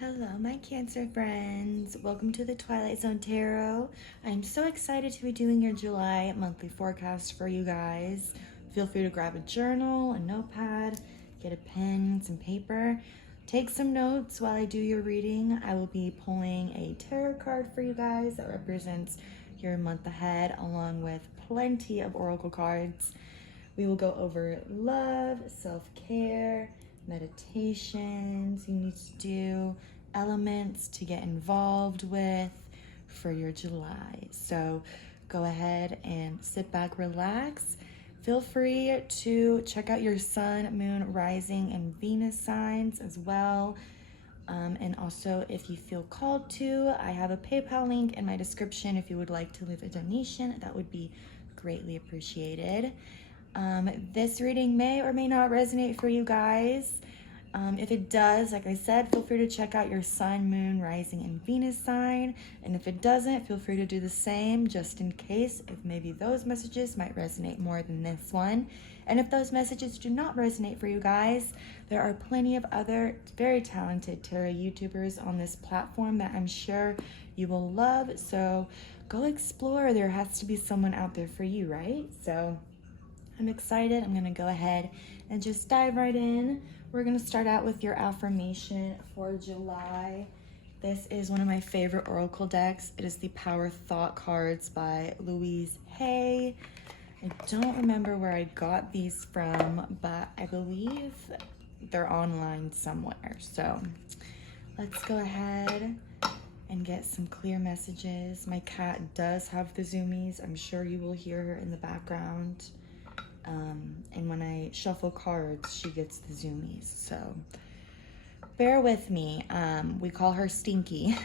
Hello, my Cancer friends. Welcome to the Twilight Zone Tarot. I'm so excited to be doing your July monthly forecast for you guys. Feel free to grab a journal, a notepad, get a pen, some paper. Take some notes while I do your reading. I will be pulling a tarot card for you guys that represents your month ahead, along with plenty of oracle cards. We will go over love, self-care, meditations you need to do, elements to get involved with for your July. So go ahead and sit back, relax. Feel free to check out your sun, moon, rising, and Venus signs as well. And also, if you feel called to, I have a PayPal link in my description. If you would like to leave a donation, that would be greatly appreciated. This reading may or may not resonate for you guys. If it does, like I said, feel free to check out your sun, moon, rising, and Venus sign. And if it doesn't, feel free to do the same, just in case, if maybe those messages might resonate more than this one. And if those messages do not resonate for you guys, there are plenty of other very talented tarot YouTubers on this platform that I'm sure you will love. So go explore. There has to be someone out there for you, right? So I'm excited. I'm gonna go ahead and just dive right in. We're gonna start out with your affirmation for July. This is one of my favorite oracle decks. It is the Power Thought cards by Louise Hay. I don't remember where I got these from, but I believe they're online somewhere. So let's go ahead and get some clear messages. My cat does have the zoomies. I'm sure you will hear her in the background. And when I shuffle cards, she gets the zoomies, so bear with me. We call her Stinky.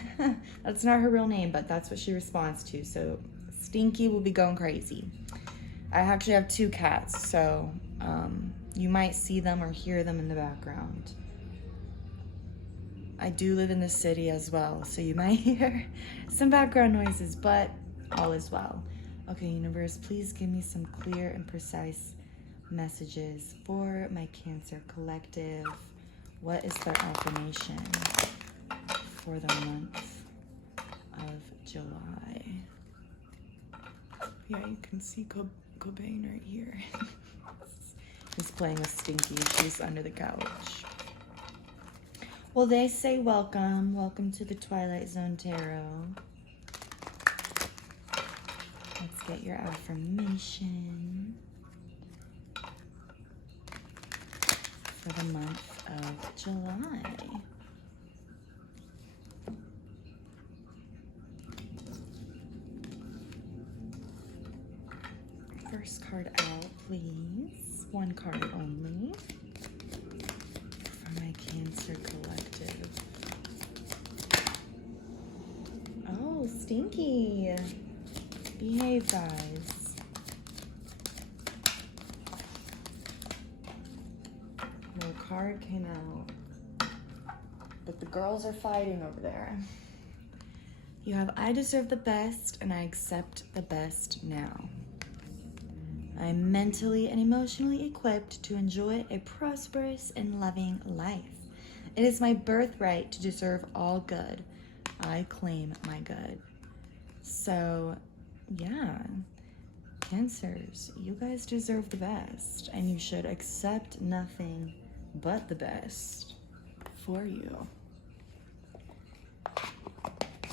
That's not her real name, but that's what she responds to, so Stinky will be going crazy. I actually have two cats, so you might see them or hear them in the background. I do live in the city as well, so you might hear some background noises, but all is well. Okay, universe, please give me some clear and precise messages for my Cancer collective. What is their affirmation for the month of July? Yeah, you can see Cobain right here. He's playing with Stinky. She's under the couch. Well, they say welcome. Welcome to the Twilight Zone Tarot. Let's get your affirmation for the month of July. First card out, please. One card only for my Cancer collective. Oh, Stinky. Behave, guys. No card came out, but the girls are fighting over there. You have, I deserve the best and I accept the best now. I am mentally and emotionally equipped to enjoy a prosperous and loving life. It is my birthright to deserve all good. I claim my good. So, yeah, Cancers, you guys deserve the best, and you should accept nothing but the best for you.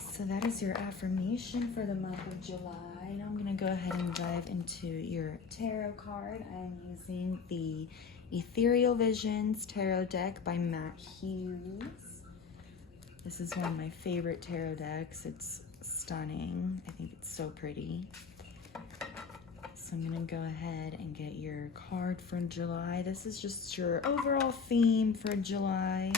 So that is your affirmation for the month of July. And I'm gonna go ahead and dive into your tarot card. I'm using the Ethereal Visions Tarot deck by Matt Hughes. This is one of my favorite tarot decks. It's stunning. I think it's so pretty. So I'm gonna go ahead and get your card for July. This is just your overall theme for July.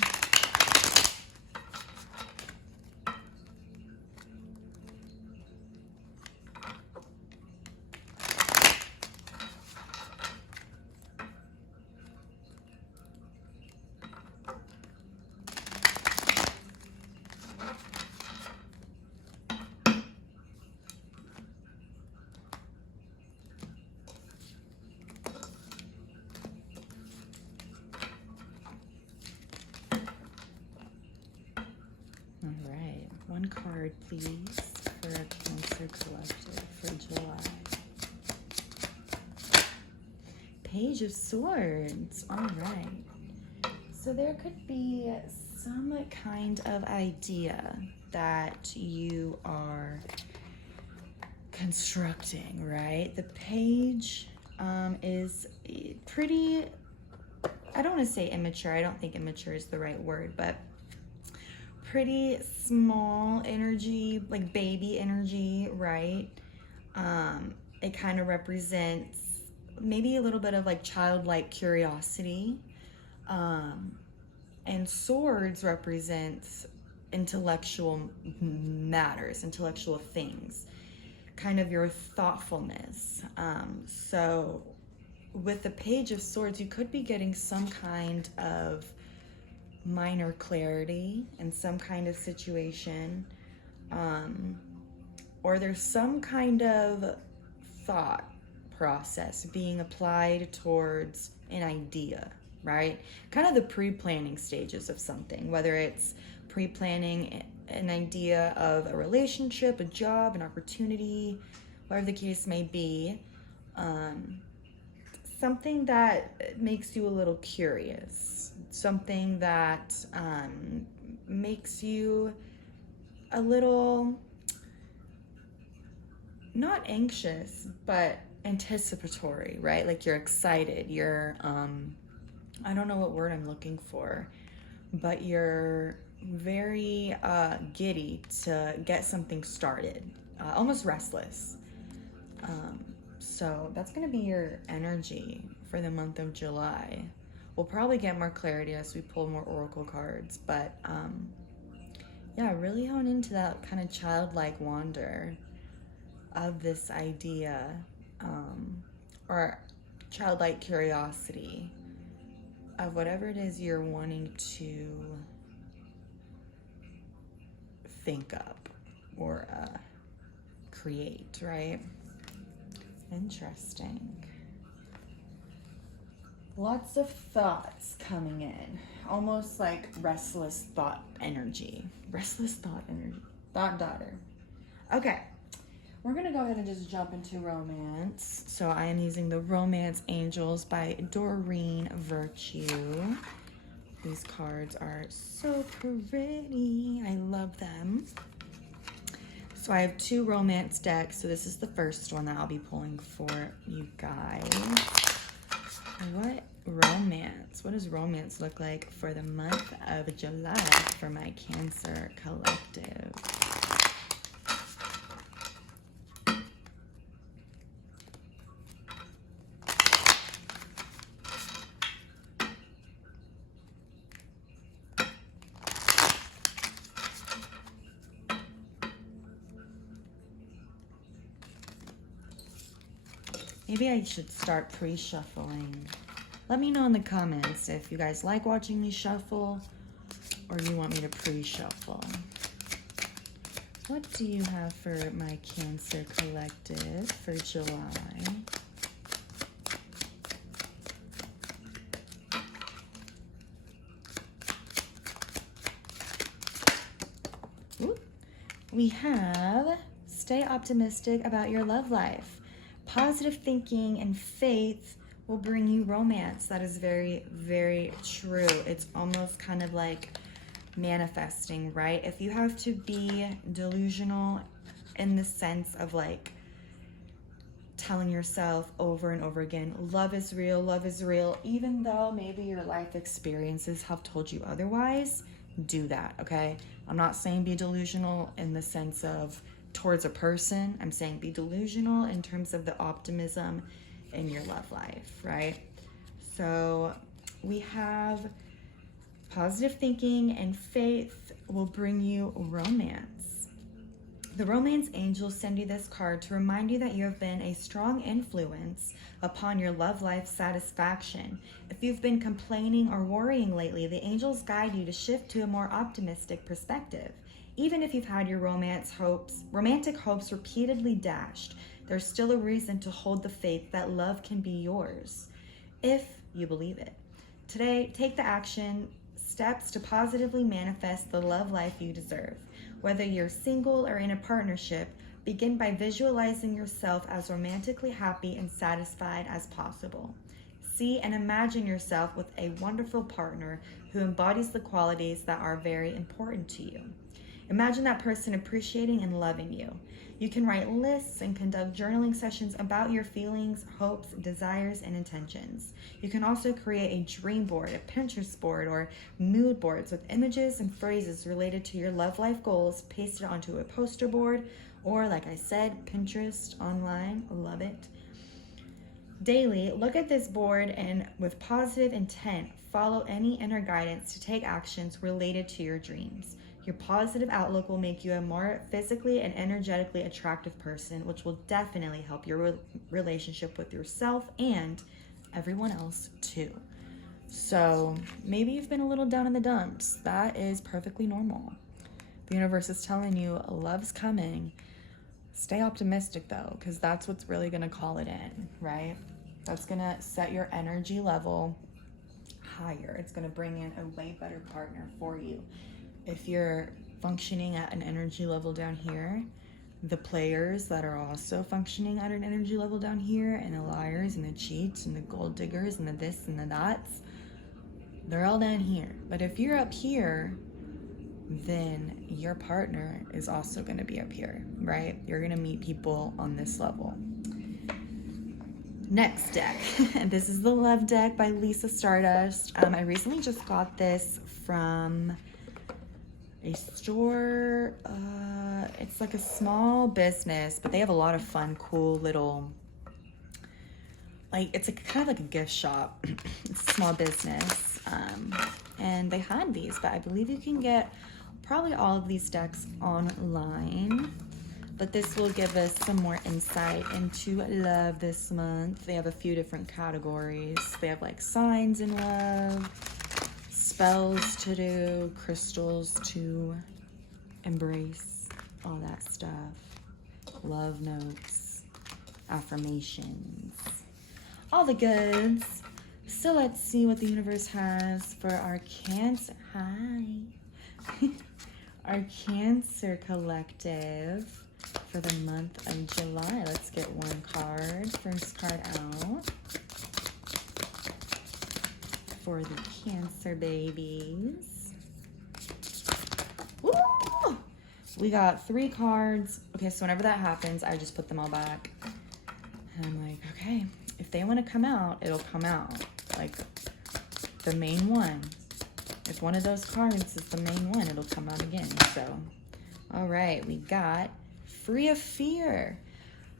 One card, please, for Cancer Collective for July. Page of Swords. All right. So there could be some kind of idea that you are constructing, right? The page is pretty, I don't want to say immature. I don't think immature is the right word, but pretty small energy, like baby energy, right? It kind of represents maybe a little bit of like childlike curiosity. And swords represents intellectual matters, intellectual things, kind of your thoughtfulness. So with the Page of Swords, you could be getting some kind of minor clarity in some kind of situation, or there's some kind of thought process being applied towards an idea, right? Kind of the pre-planning stages of something, whether it's pre-planning an idea of a relationship, a job, an opportunity, whatever the case may be. Something that makes you a little curious, something that makes you a little, not anxious, but anticipatory, right? Like you're excited, you're, I don't know what word I'm looking for, but you're very giddy to get something started, almost restless. So that's going to be your energy for the month of July. We'll probably get more clarity as we pull more oracle cards, but yeah, really hone into that kind of childlike wonder of this idea, or childlike curiosity of whatever it is you're wanting to think up or create, right? Interesting. Lots of thoughts coming in, almost like restless thought energy. Restless thought energy. Thought daughter. Okay, we're gonna go ahead and just jump into romance. So I am using the Romance Angels by Doreen Virtue. These cards are so pretty. I love them. So I have two romance decks. So this is the first one that I'll be pulling for you guys. What romance? What does romance look like for the month of July for my Cancer Collective? Maybe I should start pre-shuffling. Let me know in the comments if you guys like watching me shuffle or you want me to pre-shuffle. What do you have for my Cancer Collective for July? Ooh. We have stay optimistic about your love life. Positive thinking and faith will bring you romance. That is very, very true. It's almost kind of like manifesting, right? If you have to be delusional in the sense of like telling yourself over and over again, love is real, even though maybe your life experiences have told you otherwise, do that, okay? I'm not saying be delusional in the sense of towards a person. I'm saying be delusional in terms of the optimism in your love life, right? So we have positive thinking and faith will bring you romance. The Romance Angels send you this card to remind you that you have been a strong influence upon your love life satisfaction. If you've been complaining or worrying lately, the angels guide you to shift to a more optimistic perspective. Even if you've had your romantic hopes repeatedly dashed, there's still a reason to hold the faith that love can be yours, if you believe it. Today, take the action steps to positively manifest the love life you deserve. Whether you're single or in a partnership, begin by visualizing yourself as romantically happy and satisfied as possible. See and imagine yourself with a wonderful partner who embodies the qualities that are very important to you. Imagine that person appreciating and loving you. You can write lists and conduct journaling sessions about your feelings, hopes, desires, and intentions. You can also create a dream board, a Pinterest board, or mood boards with images and phrases related to your love life goals pasted onto a poster board, or like I said, Pinterest online. Love it. Daily, look at this board and with positive intent, follow any inner guidance to take actions related to your dreams. Your positive outlook will make you a more physically and energetically attractive person, which will definitely help your relationship with yourself and everyone else too. So maybe you've been a little down in the dumps. That is perfectly normal. The universe is telling you love's coming. Stay optimistic though, because that's what's really going to call it in, right? That's going to set your energy level higher. It's going to bring in a way better partner for you. If you're functioning at an energy level down here, the players that are also functioning at an energy level down here, and the liars and the cheats and the gold diggers and the this and the that's, they're all down here. But if you're up here, then your partner is also going to be up here, right? You're going to meet people on this level. Next deck. This is the Love deck by Lisa Stardust. I recently just got this from a store. It's like a small business, but they have a lot of fun, cool little, like, it's a kind of like a gift shop. It's a small business. And they had these, but I believe you can get probably all of these decks online. But this will give us some more insight into love this month. They have a few different categories. They have like signs in love, spells to do, crystals to embrace, all that stuff, love notes, affirmations, all the goods. So let's see what the universe has for our Cancer. Hi. Our Cancer collective for the month of July. Let's get one card. First card out for the Cancer babies. Woo! We got 3 cards. Okay, so whenever that happens, I just put them all back. And I'm like, okay, if they want to come out, it'll come out. Like the main one. If one of those cards is the main one, it'll come out again. So, all right, we got free of fear.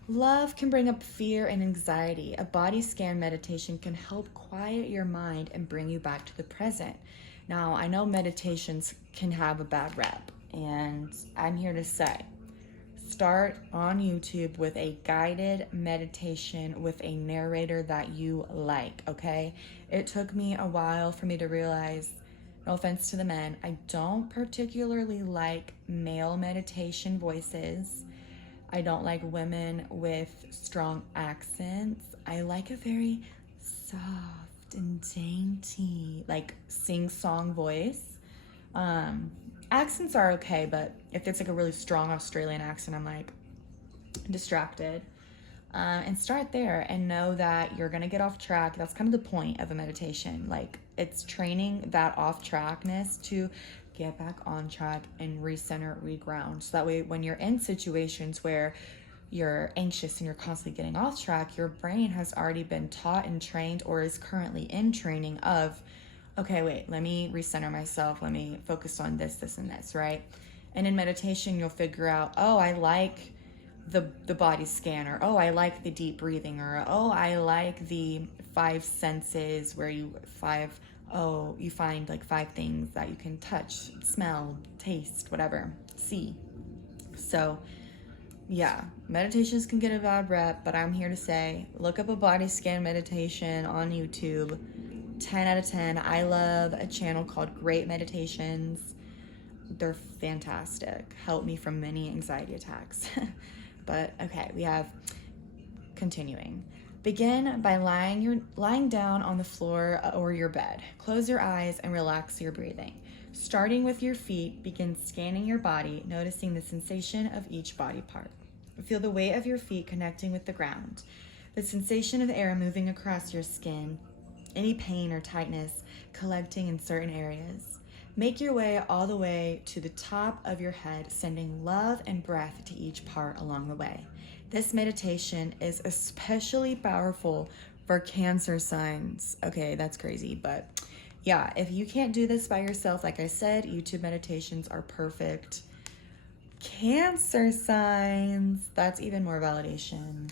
Love can bring up fear and anxiety. A body scan meditation can help quiet your mind and bring you back to the present. Now, I know meditations can have a bad rep, and I'm here to say, start on YouTube with a guided meditation with a narrator that you like, okay? It took me a while for me to realize, no offense to the men, I don't particularly like male meditation voices. I don't like women with strong accents. I like a very soft and dainty, like sing-song voice. Accents are okay, but if it's like a really strong Australian accent, I'm like distracted. And start there and know that you're gonna get off track. That's kind of the point of a meditation. Like, it's training that off trackness to get back on track and recenter, reground. So that way when you're in situations where you're anxious and you're constantly getting off track, your brain has already been taught and trained, or is currently in training of, okay, wait, let me recenter myself. Let me focus on this, this, and this, right? And in meditation, you'll figure out, oh, I like the body scan, or oh, I like the deep breathing, or oh, I like the 5 senses where you find like 5 things that you can touch, smell, taste, whatever, see. So yeah, meditations can get a bad rep, but I'm here to say, look up a body scan meditation on YouTube. 10 out of 10. I love a channel called Great Meditations. They're fantastic. Help me from many anxiety attacks. But okay, we have continuing. Begin by lying down on the floor or your bed. Close your eyes and relax your breathing. Starting with your feet, begin scanning your body, noticing the sensation of each body part. Feel the weight of your feet connecting with the ground, the sensation of air moving across your skin, any pain or tightness collecting in certain areas. Make your way all the way to the top of your head, sending love and breath to each part along the way. This meditation is especially powerful for Cancer signs. Okay, that's crazy, but yeah, if you can't do this by yourself, like I said, YouTube meditations are perfect. Cancer signs, that's even more validation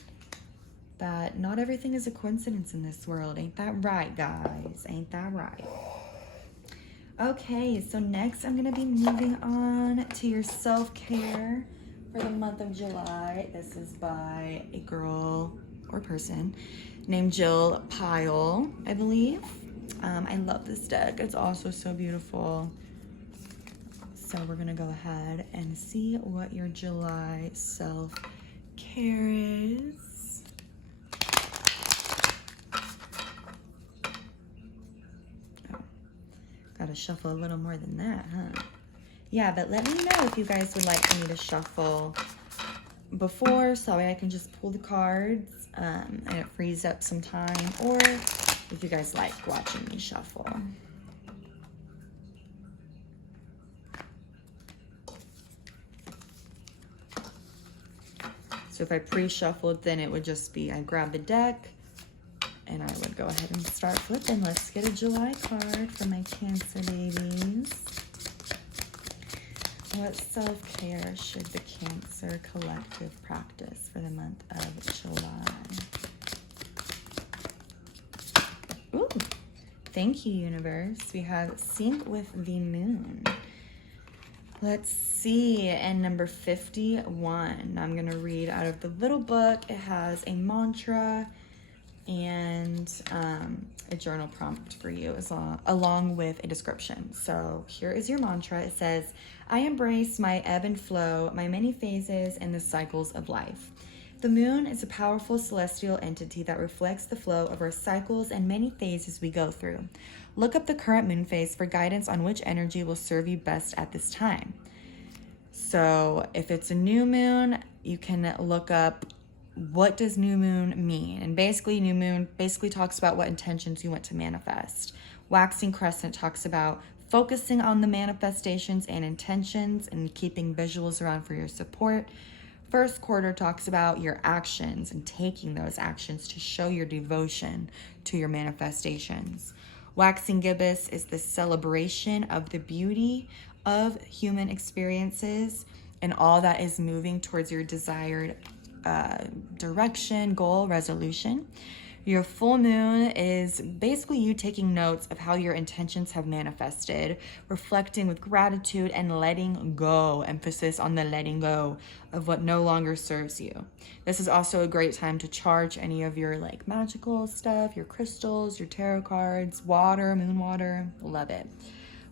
that not everything is a coincidence in this world. Ain't that right, guys? Ain't that right? Okay, so next I'm gonna be moving on to your self-care for the month of July. This is by a girl or person named Jill Pyle, I believe. I love this deck. It's also so beautiful. So we're gonna go ahead and see what your July self-care is. Oh, gotta shuffle a little more than that, huh? Yeah, but let me know if you guys would like me to shuffle before, so I can just pull the cards and it frees up some time, or if you guys like watching me shuffle. So if I pre-shuffled, then it would just be, I grab the deck and I would go ahead and start flipping. Let's get a July card for my Cancer babies. What self-care should the Cancer collective practice for the month of July? Ooh, thank you, universe. We have sync with the moon. Let's see, and number 51. I'm gonna read out of the little book. It has a mantra and a journal prompt for you along with a description. So here is your mantra. It says, I embrace my ebb and flow, my many phases, and the cycles of life. The moon is a powerful celestial entity that reflects the flow of our cycles and many phases we go through. Look up the current moon phase for guidance on which energy will serve you best at this time. So if it's a new moon, you can look up what does new moon mean? And basically, new moon basically talks about what intentions you want to manifest. Waxing crescent talks about focusing on the manifestations and intentions and keeping visuals around for your support. First quarter talks about your actions and taking those actions to show your devotion to your manifestations. Waxing gibbous is the celebration of the beauty of human experiences and all that is moving towards your desired direction, goal, resolution. Your full moon is basically you taking notes of how your intentions have manifested, reflecting with gratitude and letting go, emphasis on the letting go of what no longer serves you. This is also a great time to charge any of your like magical stuff, your crystals, your tarot cards, water, moon water, love it.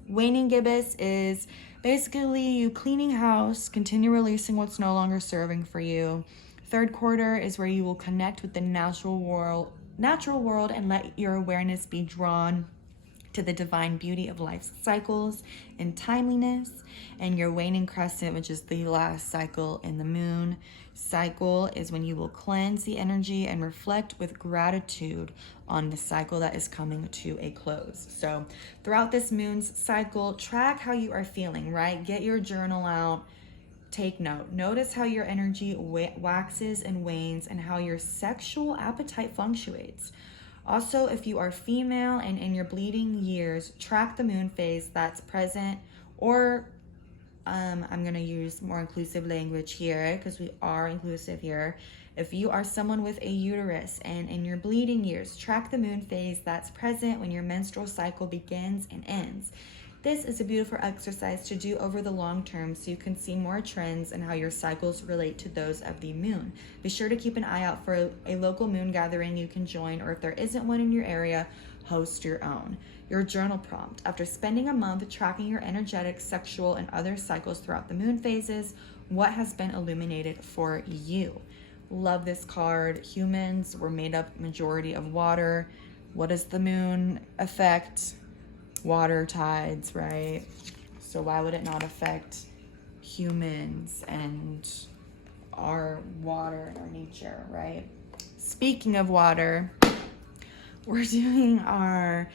Waning gibbous is basically you cleaning house, continue releasing what's no longer serving for you. Third quarter is where you will connect with the natural world and let your awareness be drawn to the divine beauty of life's cycles and timeliness. And your waning crescent, which is the last cycle in the moon cycle, is when you will cleanse the energy and reflect with gratitude on the cycle that is coming to a close. So throughout this moon's cycle, track how you are feeling, right? Get your journal out. Take note. Notice how your energy waxes and wanes and how your sexual appetite fluctuates. Also, if you are female and in your bleeding years, track the moon phase that's present, or I'm going to use more inclusive language here because we are inclusive here. If you are someone with a uterus and in your bleeding years, track the moon phase that's present when your menstrual cycle begins and ends. This is a beautiful exercise to do over the long term so you can see more trends and how your cycles relate to those of the moon. Be sure to keep an eye out for a local moon gathering you can join, or if there isn't one in your area, host your own. Your journal prompt. After spending a month tracking your energetic, sexual, and other cycles throughout the moon phases, what has been illuminated for you? Love this card. Humans were made up majority of water. What does the moon affect? Water tides, right? So why would it not affect humans and our water and our nature, right? Speaking of water, we're doing our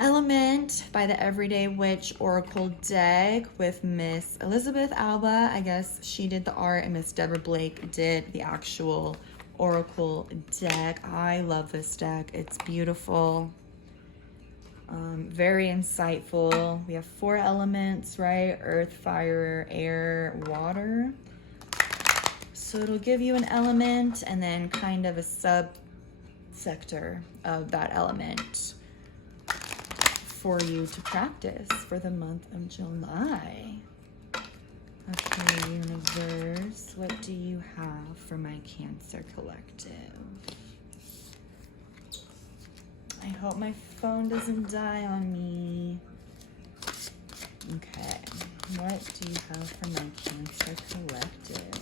Element by the Everyday Witch Oracle deck with Miss Elizabeth Alba. I guess she did the art and Miss Deborah Blake did the actual Oracle deck. I love this deck. It's beautiful. Very insightful. We have 4 elements, right? Earth, fire, air, water. So it'll give you an element and then kind of a sub-sector of that element for you to practice for the month of July. Okay, universe, what do you have for my Cancer collective? I hope my phone doesn't die on me. Okay, what do you have for my Cancer collective?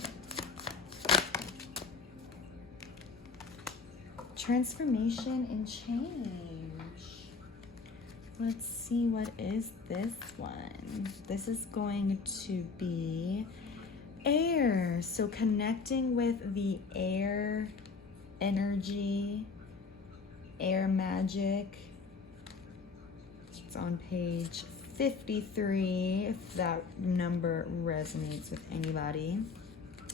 Transformation and change. Let's see, what is this one? This is going to be air. So connecting with the air energy, air magic. It's on page 53, if that number resonates with anybody.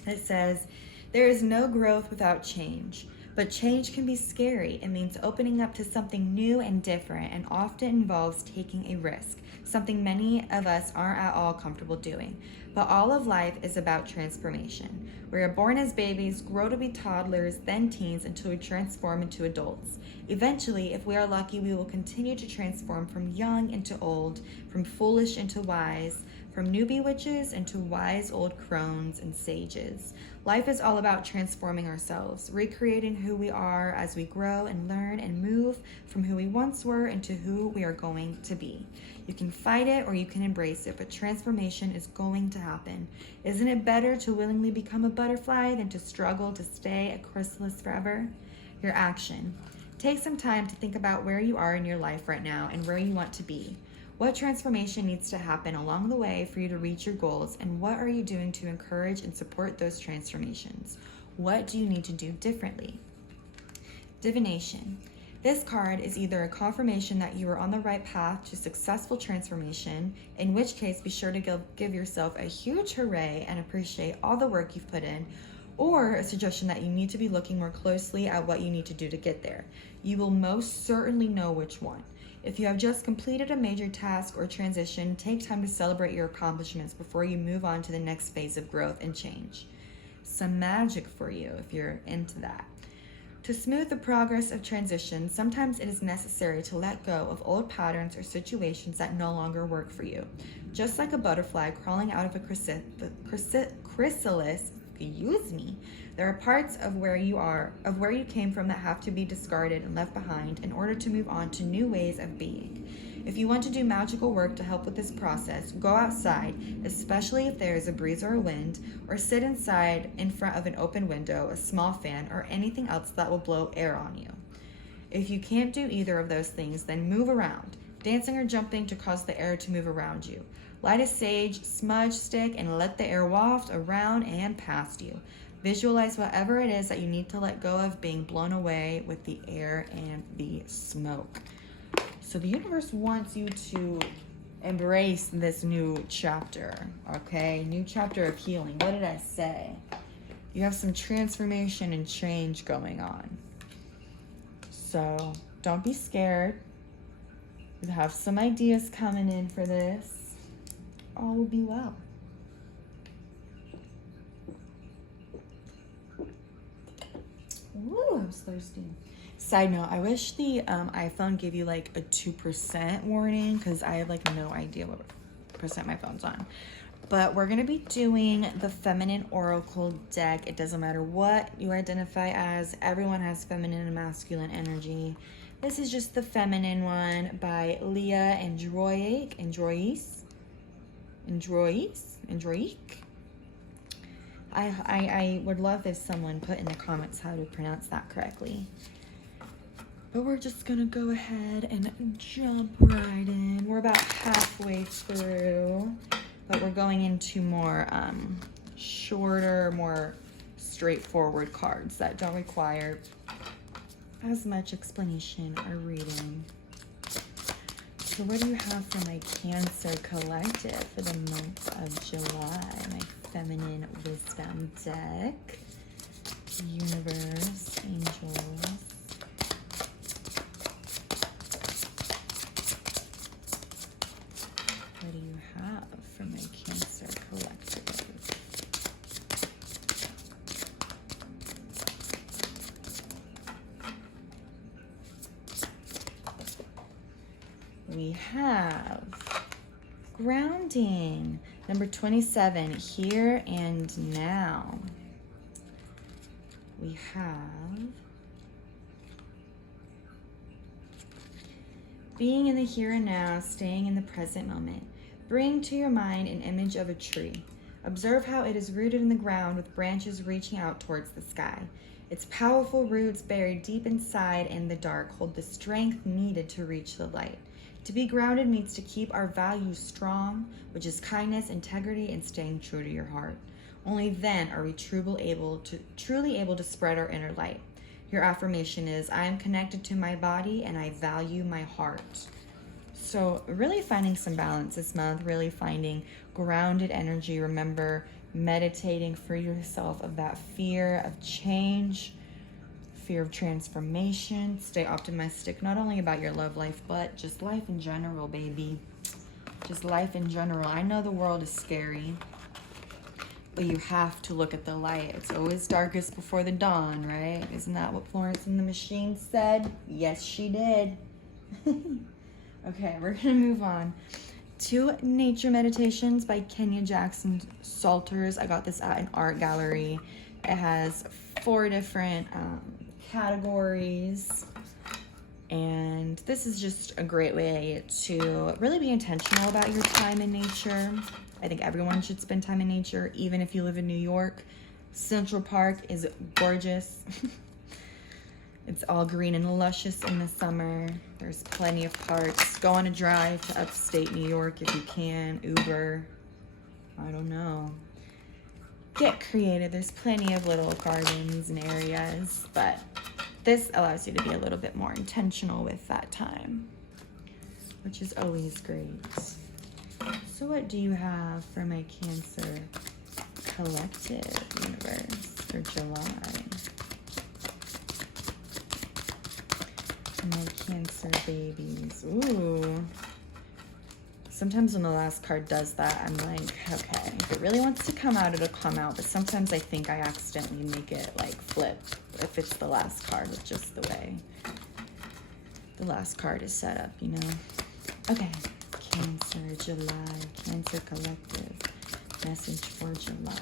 It says, there is no growth without change. But change can be scary. It means opening up to something new and different, and often involves taking a risk, something many of us aren't at all comfortable doing. But all of life is about transformation. We are born as babies, grow to be toddlers, then teens, until we transform into adults. Eventually, if we are lucky, we will continue to transform from young into old, from foolish into wise, from newbie witches into wise old crones and sages. Life is all about transforming ourselves, recreating who we are as we grow and learn and move from who we once were into who we are going to be. You can fight it or you can embrace it, but transformation is going to happen. Isn't it better to willingly become a butterfly than to struggle to stay a chrysalis forever? Your action. Take some time to think about where you are in your life right now and where you want to be. What transformation needs to happen along the way for you to reach your goals, and what are you doing to encourage and support those transformations? What do you need to do differently? Divination. This card is either a confirmation that you are on the right path to successful transformation, in which case be sure to give yourself a huge hooray and appreciate all the work you've put in, or a suggestion that you need to be looking more closely at what you need to do to get there. You will most certainly know which one. If you have just completed a major task or transition, take time to celebrate your accomplishments before you move on to the next phase of growth and change. Some magic for you if you're into that. To smooth the progress of transition, sometimes it is necessary to let go of old patterns or situations that no longer work for you. Just like a butterfly crawling out of a chrysalis, there are parts of where you came from that have to be discarded and left behind in order to move on to new ways of being. If you want to do magical work to help with this process, go outside, especially if there is a breeze or a wind, or sit inside in front of an open window, a small fan, or anything else that will blow air on you. If you can't do either of those things, then move around, dancing or jumping to cause the air to move around you. Light a sage smudge stick and let the air waft around and past you. Visualize whatever it is that you need to let go of being blown away with the air and the smoke. So the universe wants you to embrace this new chapter, okay? New chapter of healing. What did I say? You have some transformation and change going on. So don't be scared. You have some ideas coming in for this. All will be well. Ooh, I was thirsty. Side note, I wish the iPhone gave you like a 2% warning, because I have like no idea what percent my phone's on. But we're going to be doing the Feminine Oracle deck. It doesn't matter what you identify as. Everyone has feminine and masculine energy. This is just the feminine one by Leah Androic. I would love if someone put in the comments how to pronounce that correctly. But we're just gonna go ahead and jump right in. We're about halfway through, but we're going into more shorter, more straightforward cards that don't require as much explanation or reading. So what do you have for my Cancer collective for the month of July? My feminine wisdom deck. Universe, angels. What do you have for my Cancer collective? We have grounding, number 27, here and now. We have being in the here and now, staying in the present moment. Bring to your mind an image of a tree. Observe how it is rooted in the ground with branches reaching out towards the sky. Its powerful roots buried deep inside in the dark hold the strength needed to reach the light. To be grounded means to keep our values strong, which is kindness, integrity, and staying true to your heart. Only then are we truly able to spread our inner light. Your affirmation is, I am connected to my body and I value my heart. So really finding some balance this month, really finding grounded energy. Remember, meditating, free yourself of that fear of change, fear of transformation. Stay optimistic, not only about your love life, but just life in general, baby. Just life in general. I know the world is scary, but you have to look at the light. It's always darkest before the dawn, right? Isn't that what Florence and the Machine said? Yes, she did. Okay, we're gonna move on to Nature Meditations by Kenya Jackson Salters. I got this at an art gallery. It has 4 different categories, and this is just a great way to really be intentional about your time in nature. I think everyone should spend time in nature, even if you live in New York. Central Park is gorgeous. It's all green and luscious in the summer. There's plenty of parks. Go on a drive to upstate New York if you can. Uber. I don't know. Get creative. There's plenty of little gardens and areas, but this allows you to be a little bit more intentional with that time, which is always great. So what do you have for my Cancer collective universe for July? My Cancer babies. Ooh. Sometimes when the last card does that, I'm like, okay, if it really wants to come out, it'll come out. But sometimes I think I accidentally make it like flip if it's the last card with just the way the last card is set up, you know? Okay, Cancer, July, Cancer collective, message for July.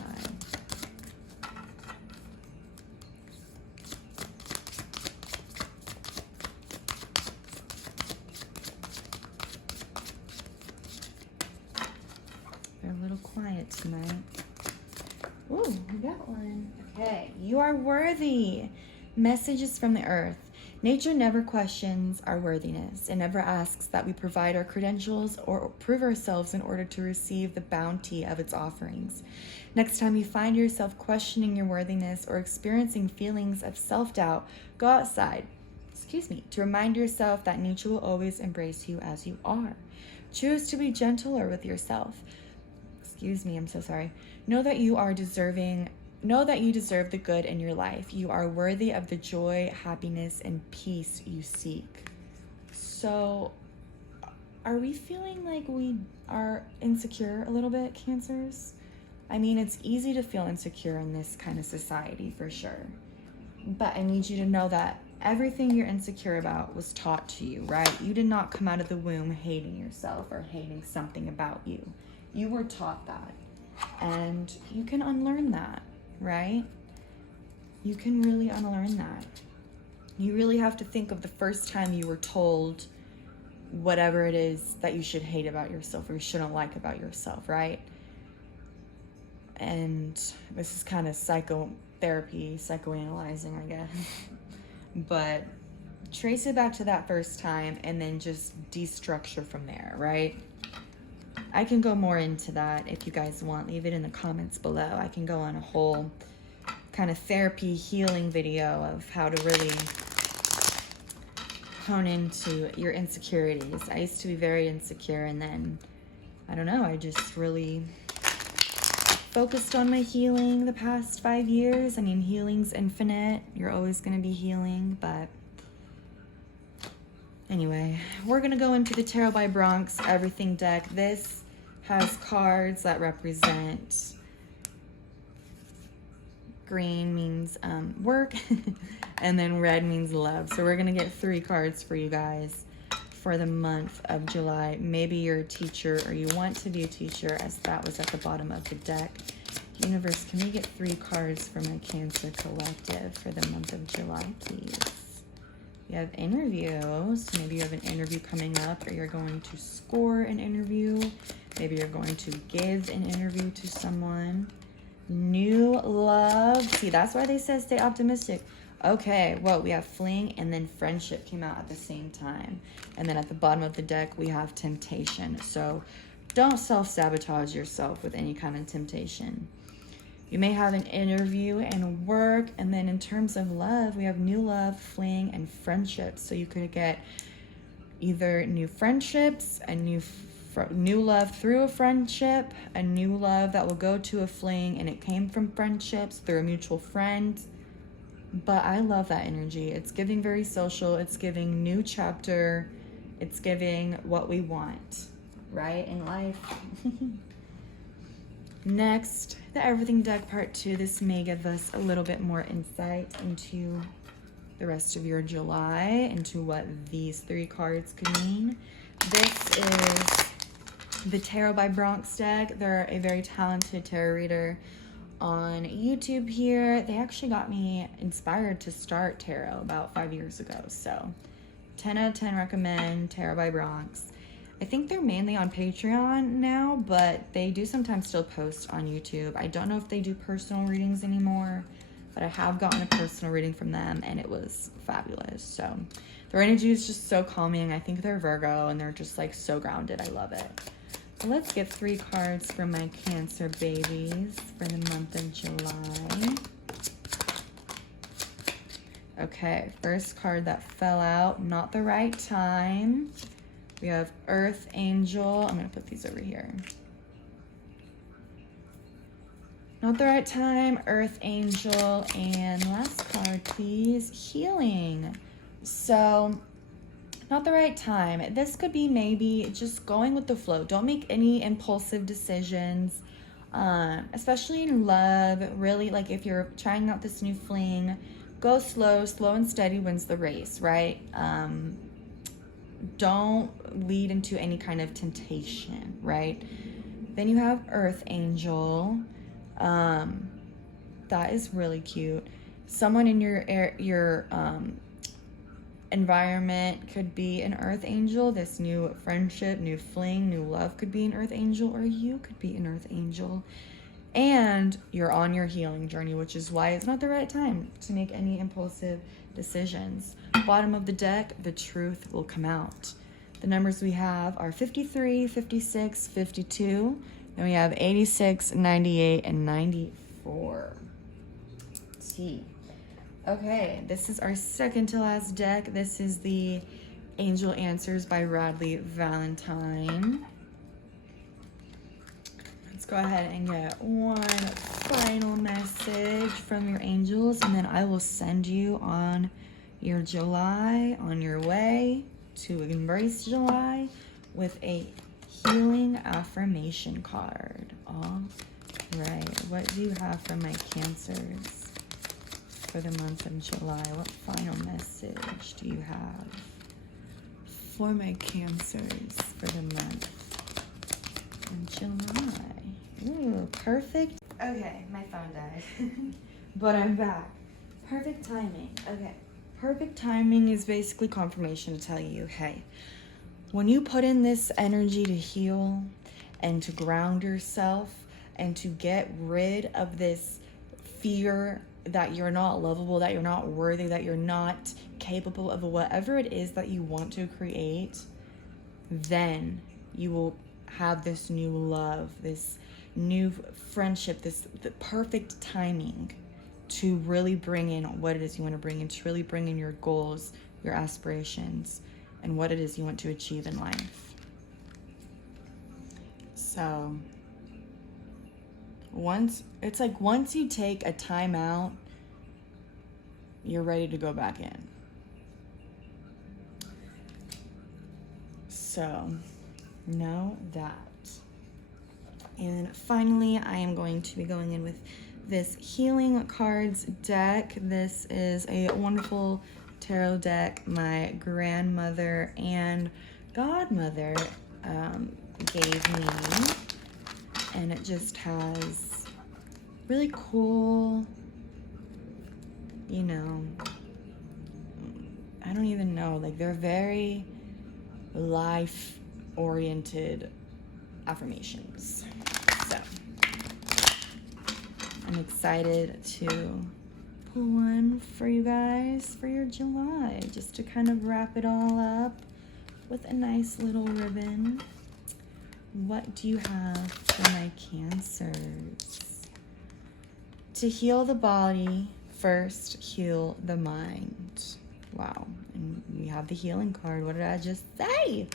They're a little quiet tonight. Ooh, we got one. Okay, you are worthy. Messages from the earth. Nature never questions our worthiness. It never asks that we provide our credentials or prove ourselves in order to receive the bounty of its offerings. Next time you find yourself questioning your worthiness or experiencing feelings of self-doubt, go outside, to remind yourself that nature will always embrace you as you are. Choose to be gentler with yourself. I'm so sorry. Know that you deserve the good in your life. You are worthy of the joy, happiness, and peace you seek. So, are we feeling like we are insecure a little bit, Cancers? I mean, it's easy to feel insecure in this kind of society, for sure. But I need you to know that everything you're insecure about was taught to you, right? You did not come out of the womb hating yourself or hating something about you. You were taught that, and you can unlearn that, right? You can really unlearn that. You really have to think of the first time you were told whatever it is that you should hate about yourself or you shouldn't like about yourself, right? And this is kind of psychotherapy, psychoanalyzing, I guess. But trace it back to that first time and then just destructure from there, right? I can go more into that if you guys want. Leave it in the comments below. I can go on a whole kind of therapy healing video of how to really hone into your insecurities. I used to be very insecure, and then, I don't know, I just really focused on my healing the past 5 years. I mean, healing's infinite. You're always going to be healing, but anyway, we're going to go into the Tarot by Bronx Everything deck. This has cards that represent, green means work, and then red means love. So we're going to get 3 cards for you guys for the month of July. Maybe you're a teacher or you want to be a teacher, as that was at the bottom of the deck. Universe, can we get 3 cards for my Cancer collective for the month of July, please? We have interviews. Maybe you have an interview coming up, or you're going to score an interview. Maybe you're going to give an interview to someone. New love. See, that's why they said stay optimistic. Okay, well, we have fling, and then friendship came out at the same time. And then at the bottom of the deck, we have temptation. So don't self-sabotage yourself with any kind of temptation. You may have an interview and work, and then in terms of love, we have new love, fling, and friendships. So you could get either new friendships, a new love through a friendship, a new love that will go to a fling, and it came from friendships through a mutual friend. But I love that energy. It's giving very social. It's giving new chapter. It's giving what we want, right, in life. Next, the Everything deck part 2. This may give us a little bit more insight into the rest of your July, into what these 3 cards could mean. This is the Tarot by Bronx deck. They're a very talented tarot reader on YouTube here. They actually got me inspired to start tarot about 5 years ago. So 10 out of 10 recommend Tarot by Bronx. I think they're mainly on Patreon now, but they do sometimes still post on YouTube. I don't know if they do personal readings anymore, but I have gotten a personal reading from them, and it was fabulous. So their energy is just so calming. I think they're Virgo, and they're just like so grounded. I love it. So let's get 3 cards for my Cancer babies for the month of July. Okay, first card that fell out, not the right time. We have Earth Angel. I'm going to put these over here. Not the right time, Earth Angel. And last card, please, Healing. So, not the right time. This could be maybe just going with the flow. Don't make any impulsive decisions, especially in love. Really, like if you're trying out this new fling, go slow. Slow and steady wins the race, right? Don't lead into any kind of temptation, right? Then you have Earth Angel. That is really cute. Someone in your environment could be an Earth Angel. This new friendship, new fling, new love could be an Earth Angel, or you could be an Earth Angel. And you're on your healing journey, which is why it's not the right time to make any impulsive decisions. Bottom of the deck, the truth will come out. The numbers we have are 53, 56, 52. Then we have 86, 98, and 94. T. Okay, this is our second to last deck. This is the Angel Answers by Radley Valentine. Let's go ahead and get one final message from your angels, and then I will send you on your July, on your way to embrace July with a healing affirmation card. All right, what do you have for my Cancers for the month of July? What final message do you have for my Cancers for the month of July? Ooh, perfect. Okay, my phone died, but I'm back. Perfect timing. Okay, perfect timing is basically confirmation to tell you, hey, when you put in this energy to heal and to ground yourself and to get rid of this fear that you're not lovable, that you're not worthy, that you're not capable of whatever it is that you want to create, then you will have this new love, this new friendship, the perfect timing to really bring in what it is you want to bring in, to really bring in your goals, your aspirations, and what it is you want to achieve in life. So once you take a time out, you're ready to go back in. So know that. And finally, I am going to be going in with this Healing Cards deck. This is a wonderful tarot deck my grandmother and godmother gave me. And it just has really cool, you know, I don't even know, like they're very life-oriented affirmations. So I'm excited to pull one for you guys for your July, just to kind of wrap it all up with a nice little ribbon. What do you have for my Cancers? To heal the body, first heal the mind. Wow. And we have the healing card. What did I just say?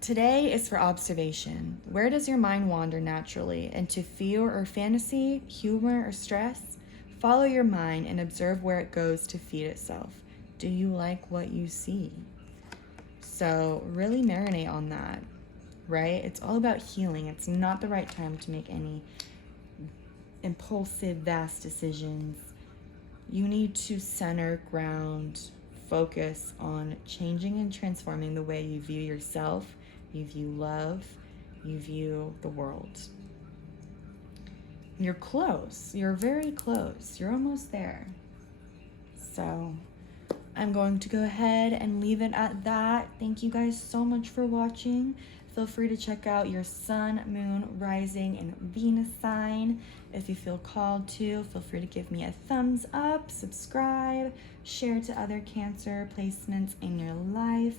Today is for observation. Where does your mind wander naturally? Into fear or fantasy, humor or stress? Follow your mind and observe where it goes to feed itself. Do you like what you see? So really marinate on that, right? It's all about healing. It's not the right time to make any impulsive, vast decisions. You need to center, ground, focus on changing and transforming the way you view yourself, you view love, you view the world. You're close. You're very close. You're almost there. So I'm going to go ahead and leave it at that. Thank you guys so much for watching. Feel free to check out your sun, moon, rising, and Venus sign if you feel called to. Feel free to give me a thumbs up, subscribe, share to other Cancer placements in your life.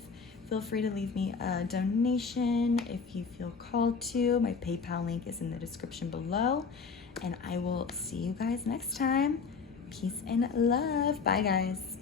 Feel free to leave me a donation if you feel called to. My PayPal link is in the description below. And I will see you guys next time. Peace and love. Bye, guys.